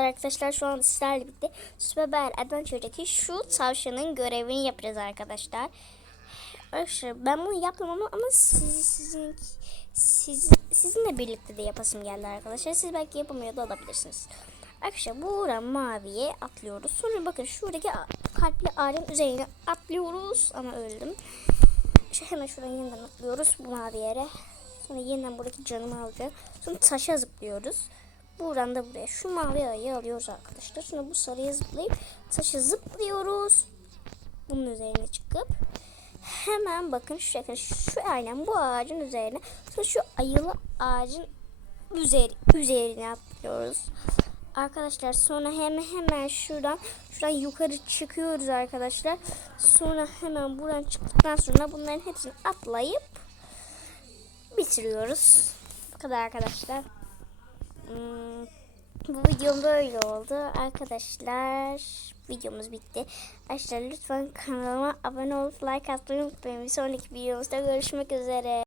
Arkadaşlar şu an sizlerle birlikte Süper Adventure'daki şu tavşanın görevini yapacağız arkadaşlar. Arkadaşlar ben bunu yaptım ama, siz, sizin, siz, sizinle birlikte de yapasım geldi arkadaşlar. Siz belki yapamıyor da olabilirsiniz. Arkadaşlar buradan maviye atlıyoruz. Sonra bakın şuradaki kalpli ağacın üzerine atlıyoruz ama öldüm. Şu hemen şuradan yeniden atlıyoruz bu mavi yere. Sonra yeniden buradaki canımı alacağım. Sonra taşa zıplıyoruz. Buradan da buraya şu mavi ayı alıyoruz arkadaşlar. Sonra bu sarıya zıplayıp taşa zıplıyoruz. Bunun üzerine çıkıp hemen bakın şu şekilde şu aynen bu ağacın üzerine sonra şu ayılı ağacın üzeri, üzerine atlıyoruz. Arkadaşlar sonra hemen hemen şuradan şuradan yukarı çıkıyoruz arkadaşlar. Sonra hemen buradan çıktıktan sonra bunların hepsini atlayıp bitiriyoruz. Bu kadar arkadaşlar. Hmm, bu videom böyle oldu. Arkadaşlar videomuz bitti. Arkadaşlar lütfen kanalıma abone olup like atmayı unutmayın. Bir sonraki videomuzda görüşmek üzere.